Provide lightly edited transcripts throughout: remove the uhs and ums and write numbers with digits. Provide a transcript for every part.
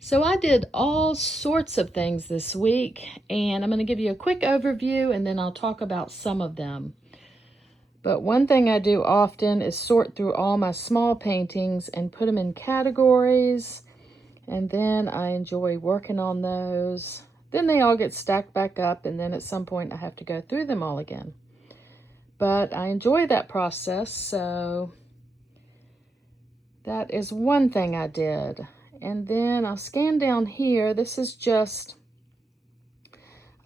So I did all sorts of things this week, and I'm going to give you a quick overview and then I'll talk about some of them. But one thing I do often is sort through all my small paintings and put them in categories, and then I enjoy working on those. Then they all get stacked back up, and then at some point I have to go through them all again. But I enjoy that process, so that is one thing I did. And then I'll scan down here. This is just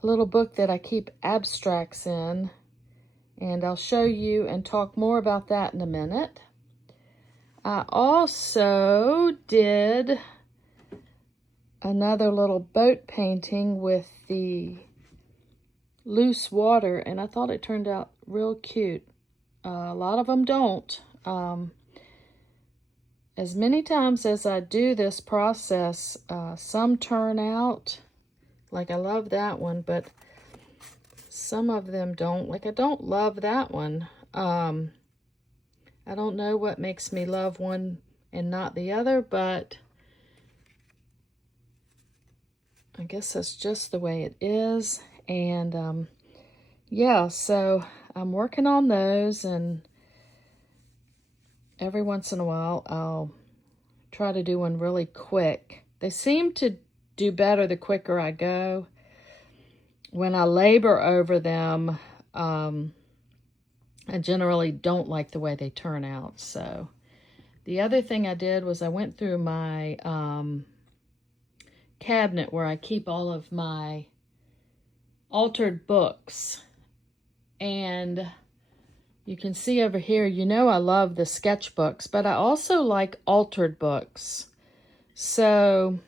a little book that I keep abstracts in, and I'll show you and talk more about that in a minute. I also did another little boat painting with the loose water, and I thought it turned out real cute. A lot of them don't. As many times as I do this process, some turn out, like I love that one, but some of them don't. Like I don't love that one. I don't know what makes me love one and not the other, but I guess that's just the way it is. And yeah, so I'm working on those, and every once in a while I'll try to do one really quick. They seem to do better the quicker I go. When I labor over them, I generally don't like the way they turn out. So the other thing I did was I went through my cabinet where I keep all of my altered books, and you can see over here, you know I love the sketchbooks, but I also like altered books. So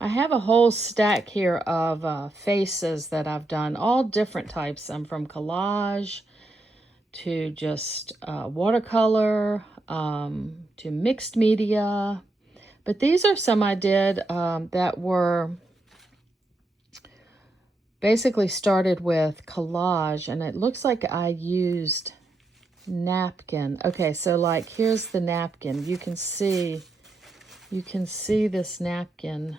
I have a whole stack here of faces that I've done, all different types. From collage to just watercolor, to mixed media. But these are some I did that were basically started with collage, and it looks like I used napkin. Okay, so like here's the napkin. You can see this napkin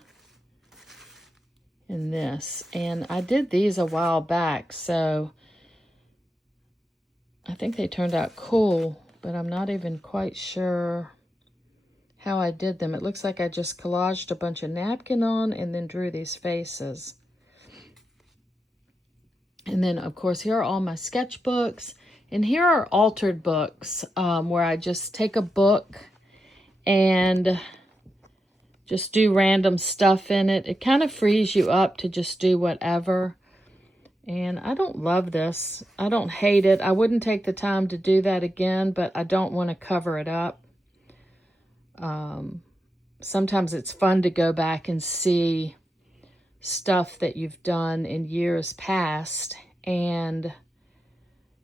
in this, and I did these a while back, so I think they turned out cool, but I'm not even quite sure how I did them. It looks like I just collaged a bunch of napkin on and then drew these faces. And then, of course, here are all my sketchbooks. And here are altered books where I just take a book and just do random stuff in it. It kind of frees you up to just do whatever. And I don't love this. I don't hate it. I wouldn't take the time to do that again, but I don't want to cover it up. Sometimes it's fun to go back and see stuff that you've done in years past, and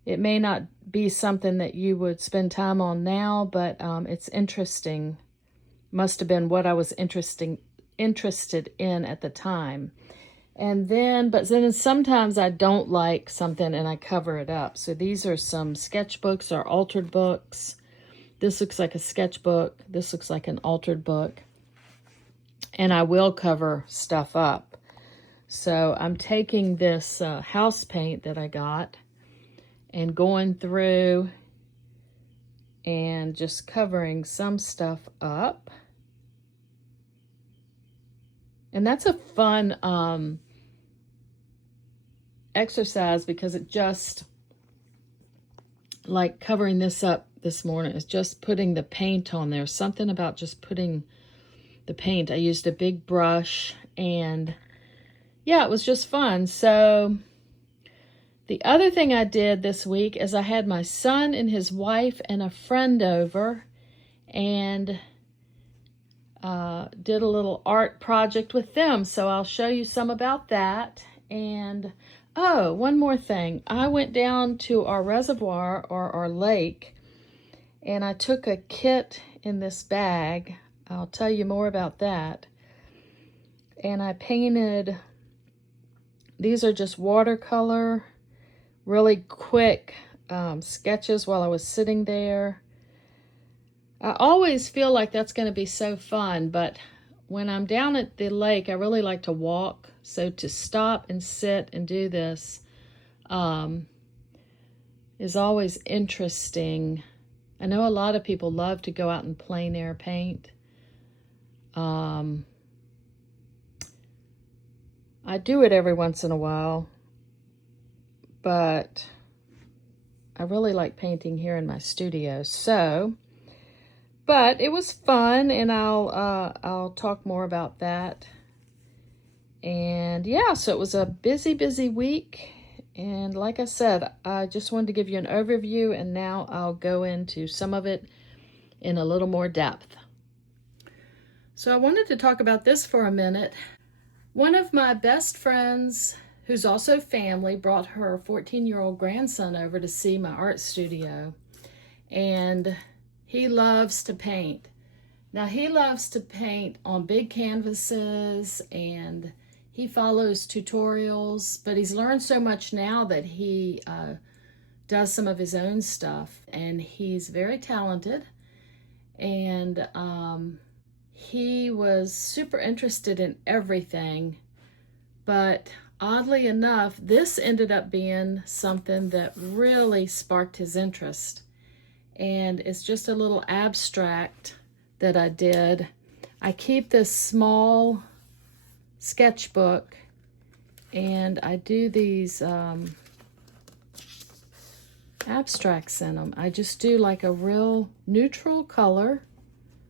it may not be something that you would spend time on now, but it's interesting. Must have been what I was interested in at the time. And then, but then sometimes I don't like something and I cover it up. So these are some sketchbooks or altered books. This looks like a sketchbook. This looks like an altered book. And I will cover stuff up. So I'm taking this house paint that I got and going through and just covering some stuff up. And that's a fun exercise, because it just, like covering this up this morning, is just putting the paint on there. Something about just putting the paint. I used a big brush, and yeah, it was just fun. So the other thing I did this week is I had my son and his wife and a friend over, and did a little art project with them. So I'll show you some about that. And oh, one more thing. I went down to our reservoir, or our lake, and I took a kit in this bag. I'll tell you more about that. And I painted, these are just watercolor, really quick sketches while I was sitting there. I always feel like that's going to be so fun, but when I'm down at the lake, I really like to walk. So to stop and sit and do this is always interesting. I know a lot of people love to go out and plein air paint. I do it every once in a while, but I really like painting here in my studio. So, but it was fun, and I'll talk more about that. And yeah, so it was a busy week. And like I said, I just wanted to give you an overview, and now I'll go into some of it in a little more depth. So I wanted to talk about this for a minute. One of my best friends, who's also family, brought her 14-year-old grandson over to see my art studio. And he loves to paint. Now, he loves to paint on big canvases, and he follows tutorials, but he's learned so much now that he does some of his own stuff, and he's very talented. And he was super interested in everything, but oddly enough, this ended up being something that really sparked his interest. And it's just a little abstract that I did. I keep this small sketchbook, and I do these abstracts in them. I just do like a real neutral color.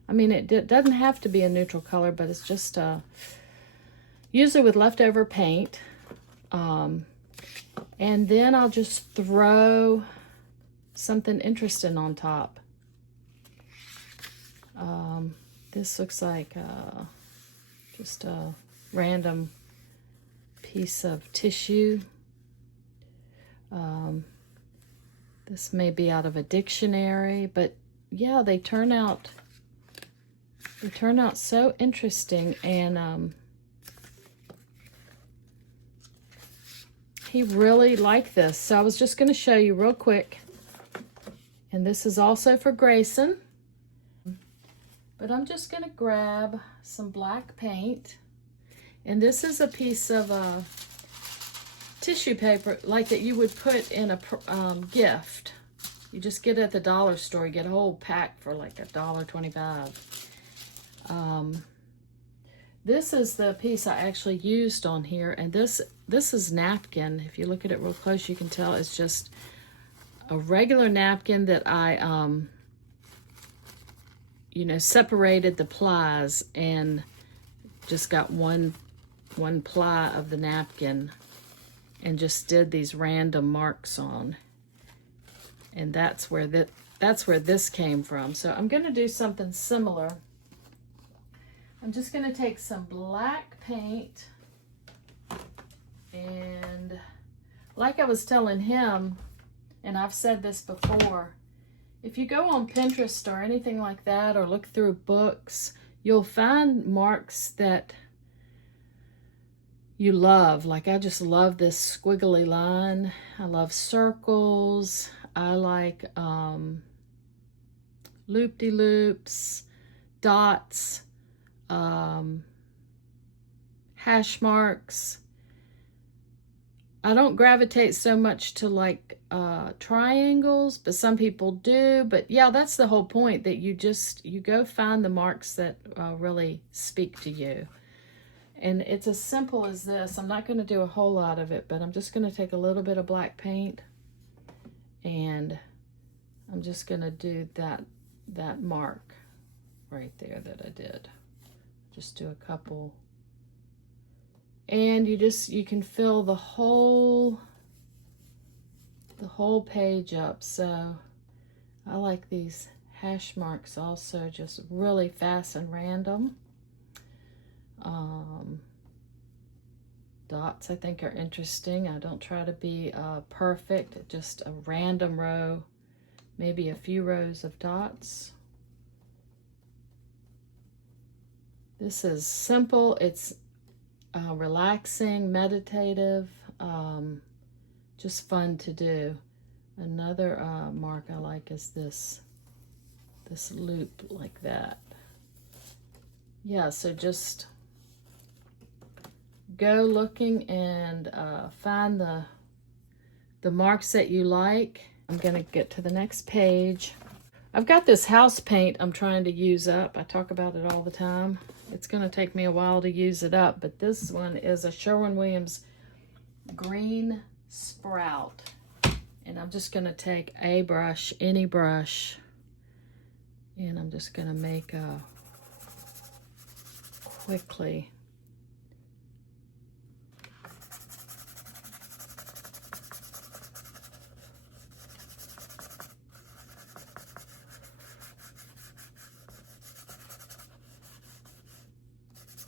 I mean, it doesn't have to be a neutral color, but it's just usually with leftover paint. And then I'll just throw something interesting on top. This looks like just a random piece of tissue. This may be out of a dictionary, but yeah, they turn out so interesting. And he really liked this, so I was just going to show you real quick. And this is also for Grayson. But I'm just going to grab some black paint. And this is a piece of tissue paper like that you would put in a gift. You just get it at the dollar store. You get a whole pack for like $1.25. This is the piece I actually used on here. And this is napkin. If you look at it real close, you can tell it's just a regular napkin that I separated the plies and just got one ply of the napkin and just did these random marks on. And that's where this came from. So I'm going to do something similar. I'm just going to take some black paint, and like I was telling him, and I've said this before, if you go on Pinterest or anything like that, or look through books, you'll find marks that you love. Like I just love this squiggly line. I love circles. I like loop-de-loops, dots, hash marks. I don't gravitate so much to like triangles, but some people do. But yeah, that's the whole point, that you go find the marks that really speak to you. And it's as simple as this. I'm not going to do a whole lot of it, but I'm just going to take a little bit of black paint, and I'm just going to do that mark right there that I did. Just do a couple. And you can fill the whole page up. So I like these hash marks also, just really fast and random. Dots I think are interesting. I don't try to be perfect, just a random row, maybe a few rows of dots. This is simple. It's relaxing, meditative, just fun to do. Another mark I like is this loop like that. yeah, so just go looking and find the marks that you like. I'm gonna get to the next page. I've got this house paint I'm trying to use up. I talk about it all the time. It's gonna take me a while to use it up, but this one is a Sherwin-Williams Green Sprout. And I'm just gonna take a brush, any brush, and I'm just gonna make a quickly.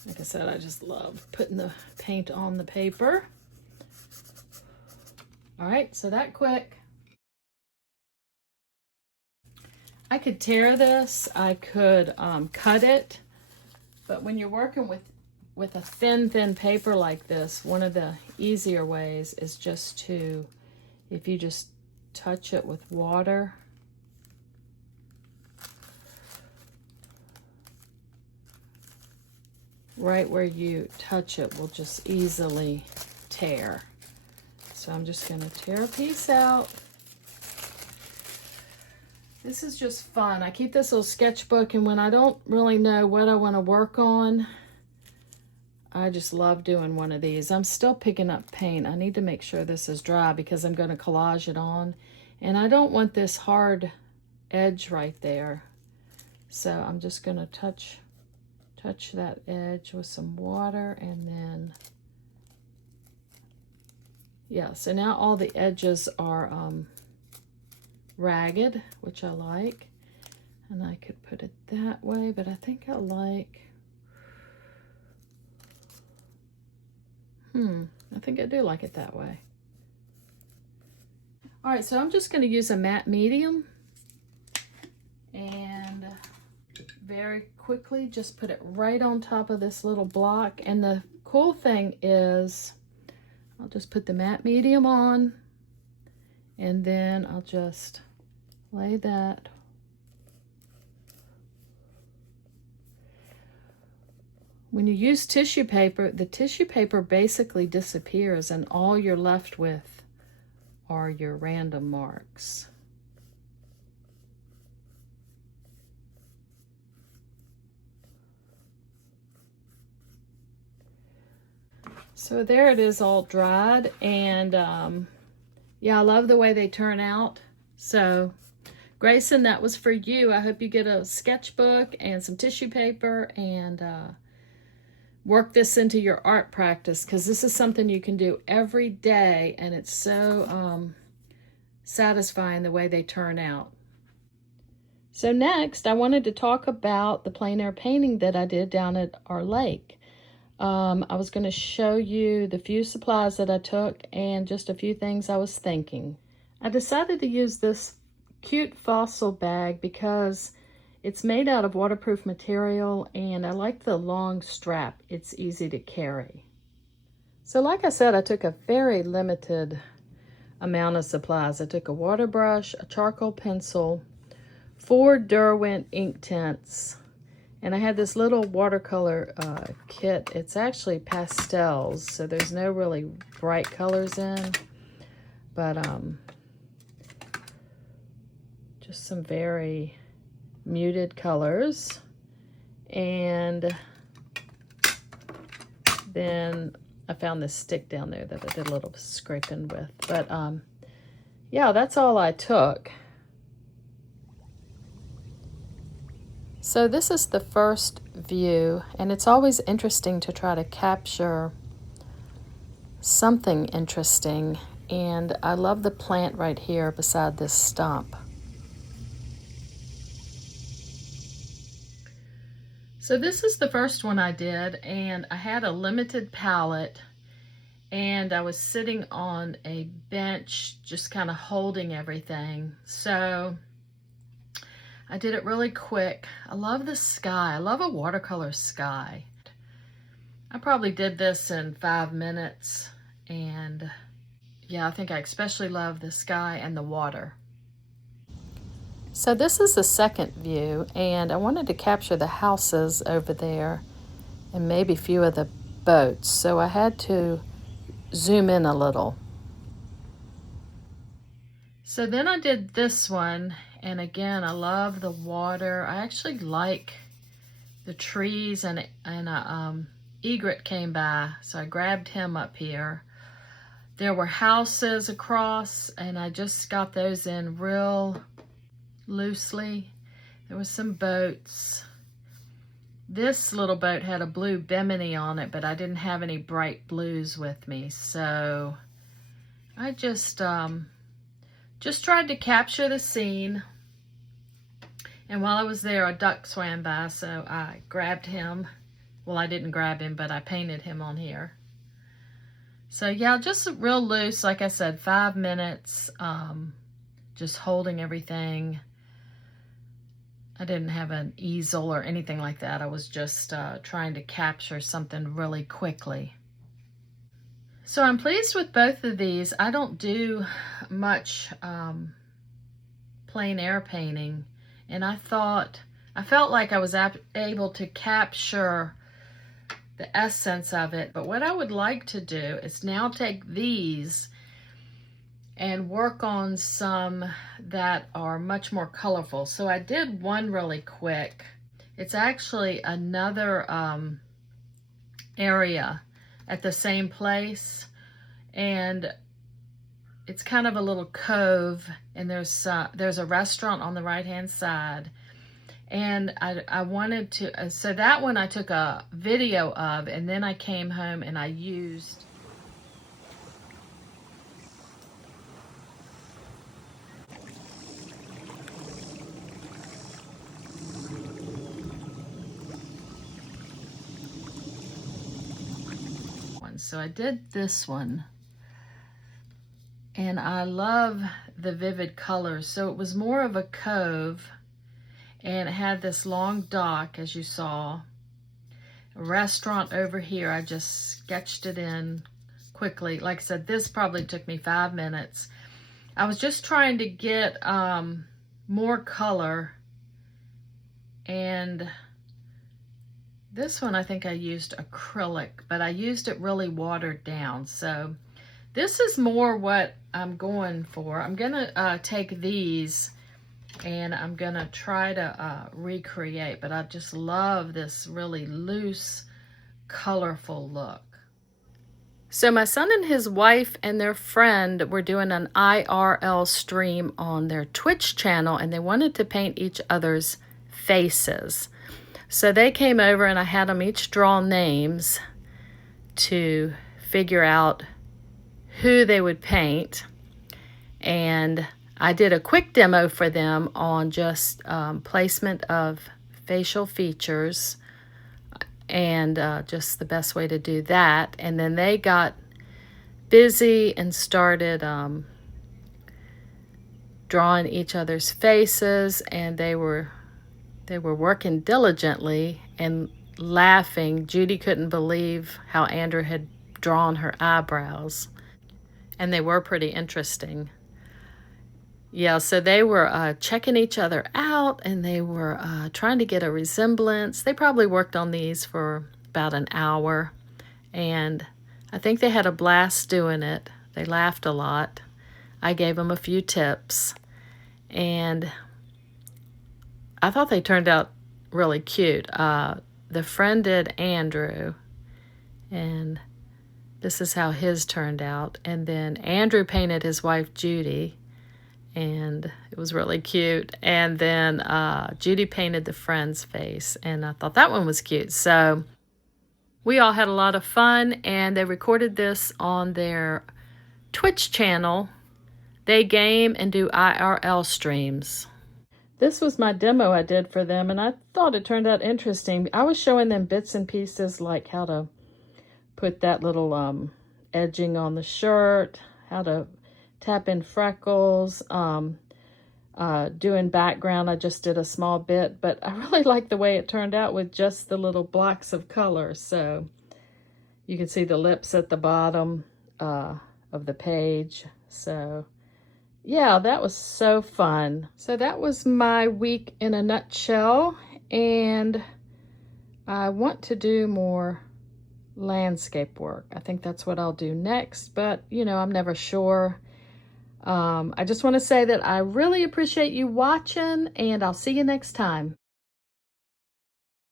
Like I said, I just love putting the paint on the paper. All right, so that quick. I could tear this, I could cut it, but when you're working with a thin paper like this, one of the easier ways is just to, if you just touch it with water, right where you touch it will just easily tear. So I'm just going to tear a piece out. This is just fun. I keep this little sketchbook, and when I don't really know what I want to work on, I just love doing one of these. I'm still picking up paint. I need to make sure this is dry because I'm going to collage it on. And I don't want this hard edge right there. So I'm just going to touch that edge with some water, and then, yeah, so now all the edges are ragged, which I like. And I could put it that way, but I think I like, I think I do like it that way. All right, so I'm just going to use a matte medium and very quickly just put it right on top of this little block. And the cool thing is I'll just put the matte medium on, and then I'll just lay that. When you use tissue paper, the tissue paper basically disappears, and all you're left with are your random marks. So there it is, all dried, and yeah, I love the way they turn out. So Grayson, that was for you. I hope you get a sketchbook and some tissue paper and work this into your art practice, because this is something you can do every day, and it's so satisfying the way they turn out. So next, I wanted to talk about the plein air painting that I did down at our lake. I was going to show you the few supplies that I took and just a few things I was thinking. I decided to use this cute fossil bag because it's made out of waterproof material, and I like the long strap. It's easy to carry. So like I said, I took a very limited amount of supplies. I took a water brush, a charcoal pencil, 4 Derwent ink tints, and I had this little watercolor kit. It's actually pastels, so there's no really bright colors in, but just some very muted colors. And then I found this stick down there that I did a little scraping with. But yeah, that's all I took. So this is the first view, and it's always interesting to try to capture something interesting. And I love the plant right here beside this stump. So this is the first one I did, and I had a limited palette, and I was sitting on a bench just kind of holding everything. So I did it really quick. I love the sky. I love a watercolor sky. I probably did this in 5 minutes, and yeah, I think I especially love the sky and the water. So this is the second view, and I wanted to capture the houses over there and maybe a few of the boats, so I had to zoom in a little. So then I did this one, and again, I love the water. I actually like the trees, and egret came by, so I grabbed him up here. There were houses across, and I just got those in real loosely. There was some boats. This little boat had a blue Bimini on it, but I didn't have any bright blues with me, so I just tried to capture the scene. And while I was there, a duck swam by, so I grabbed him. Well, I didn't grab him, but I painted him on here. So yeah, just real loose, like I said, 5 minutes, just holding everything. I didn't have an easel or anything like that. I was just trying to capture something really quickly. So I'm pleased with both of these. I don't do much plein air painting, and I felt like I was able to capture the essence of it. But what I would like to do is now take these and work on some that are much more colorful. So I did one really quick. It's actually another area at the same place, and it's kind of a little cove, and there's a restaurant on the right hand side. And I wanted to, so that one I took a video of, and then I came home and I used one. So I did this one, and I love the vivid colors. So it was more of a cove, and it had this long dock, as you saw. A restaurant over here, I just sketched it in quickly. Like I said, this probably took me 5 minutes. I was just trying to get more color, and this one I think I used acrylic, but I used it really watered down. So this is more what I'm going for. I'm gonna take these and I'm gonna try to recreate, but I just love this really loose, colorful look. So my son and his wife and their friend were doing an IRL stream on their Twitch channel, and they wanted to paint each other's faces. So they came over and I had them each draw names to figure out who they would paint. And I did a quick demo for them on just placement of facial features and just the best way to do that. And then they got busy and started drawing each other's faces, and they were working diligently and laughing. Judy couldn't believe how Andrew had drawn her eyebrows, and they were pretty interesting. Yeah, so they were checking each other out, and they were trying to get a resemblance. They probably worked on these for about an hour, and I think they had a blast doing it. They laughed a lot. I gave them a few tips, and I thought they turned out really cute. The friend did Andrew, and this is how his turned out. And then Andrew painted his wife Judy, and it was really cute. And then Judy painted the friend's face, and I thought that one was cute. So we all had a lot of fun, and they recorded this on their Twitch channel. They game and do IRL streams. This was my demo I did for them, and I thought it turned out interesting. I was showing them bits and pieces, like how to put that little edging on the shirt, how to tap in freckles, doing background. I just did a small bit, but I really like the way it turned out with just the little blocks of color. So you can see the lips at the bottom of the page. So yeah, that was so fun. So that was my week in a nutshell, and I want to do more landscape work. I think that's what I'll do next, but you know, I'm never sure. I just want to say that I really appreciate you watching, and I'll see you next time.